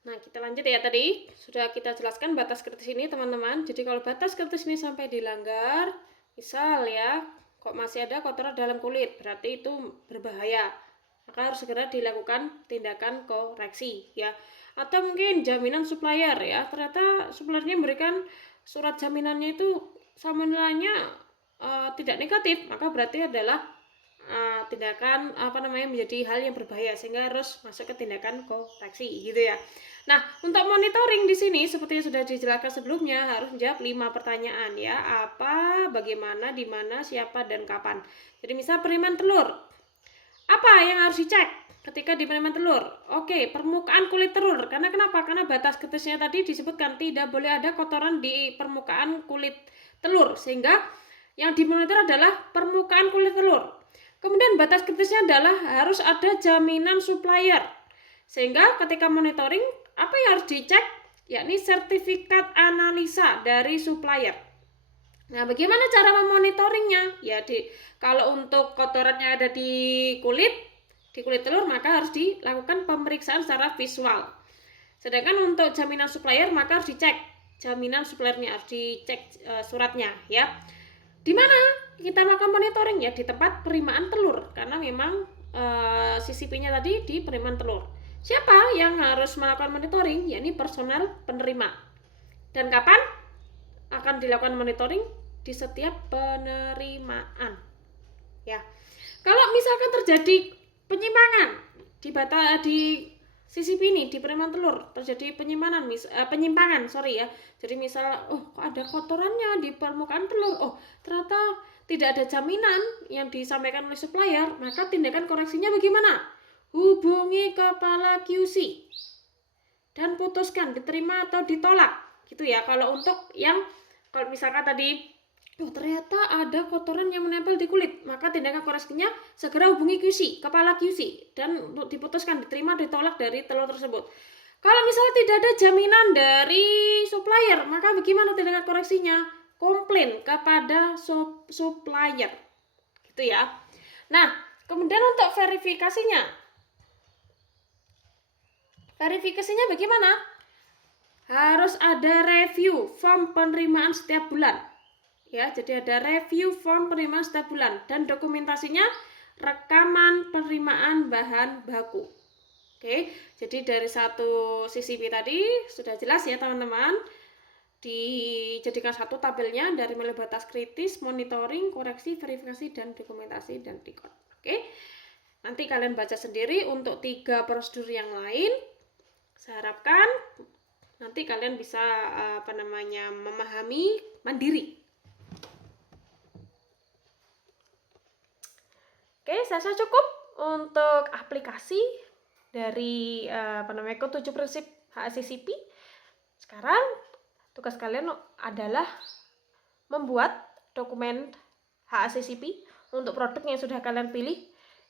Nah, kita lanjut ya. Tadi sudah kita jelaskan batas kritis ini, teman-teman. Jadi kalau batas kritis ini sampai dilanggar, misal ya, kok masih ada kotoran dalam kulit, berarti itu berbahaya. Maka harus segera dilakukan tindakan koreksi ya. Atau mungkin jaminan supplier ya. Ternyata suppliernya memberikan surat jaminannya itu sama nilainya tidak negatif, maka berarti adalah tindakan menjadi hal yang berbahaya sehingga harus masuk ke tindakan koreksi gitu ya. Nah, untuk monitoring di sini seperti yang sudah dijelaskan sebelumnya harus menjawab 5 pertanyaan ya. Apa, bagaimana, di mana, siapa, dan kapan. Jadi misal penerimaan telur. Apa yang harus dicek ketika di penerimaan telur? Oke, permukaan kulit telur. Karena kenapa? Karena batas kritisnya tadi disebutkan tidak boleh ada kotoran di permukaan kulit telur, sehingga yang dimonitor adalah permukaan kulit telur. Kemudian batas kritisnya adalah harus ada jaminan supplier. Sehingga ketika monitoring, apa yang harus dicek? Yakni sertifikat analisa dari supplier. Nah, bagaimana cara memonitoringnya? Ya, kalau untuk kotorannya ada di kulit telur, maka harus dilakukan pemeriksaan secara visual. Sedangkan untuk jaminan supplier, maka harus dicek jaminan suppliernya, harus dicek suratnya ya. Di mana kita melakukan monitoring? Ya di tempat penerimaan telur, karena memang CCP-nya tadi di penerimaan telur. Siapa yang harus melakukan monitoring? Yakni personel penerima. Dan kapan akan dilakukan monitoring? Di setiap penerimaan. Ya. Kalau misalkan terjadi penyimpangan di CCP ini di penerimaan telur terjadi penyimpangan ya. Jadi misal kok ada kotorannya di permukaan telur, ternyata tidak ada jaminan yang disampaikan oleh supplier, maka tindakan koreksinya bagaimana? Hubungi kepala QC dan putuskan diterima atau ditolak gitu ya. Kalau untuk yang kalau misalkan tadi ternyata ada kotoran yang menempel di kulit, maka tindakan koreksinya segera hubungi QC, kepala QC, dan diputuskan diterima ditolak dari telur tersebut. Kalau misalnya tidak ada jaminan dari supplier, maka bagaimana tindakan koreksinya? Komplain kepada supplier, gitu ya. Nah, kemudian untuk verifikasinya bagaimana? Harus ada review form penerimaan setiap bulan. Ya, jadi ada review form penerimaan setiap bulan dan dokumentasinya rekaman penerimaan bahan baku. Oke, jadi dari satu CCP tadi sudah jelas ya teman-teman. Dijadikan satu tabelnya dari mulai batas kritis, monitoring, koreksi, verifikasi, dan dokumentasi dan record. Oke, nanti kalian baca sendiri untuk 3 prosedur yang lain. Saya harapkan nanti kalian bisa memahami mandiri. Oke, saya rasa cukup untuk aplikasi dari ke-7 prinsip HACCP. Sekarang tugas kalian adalah membuat dokumen HACCP untuk produk yang sudah kalian pilih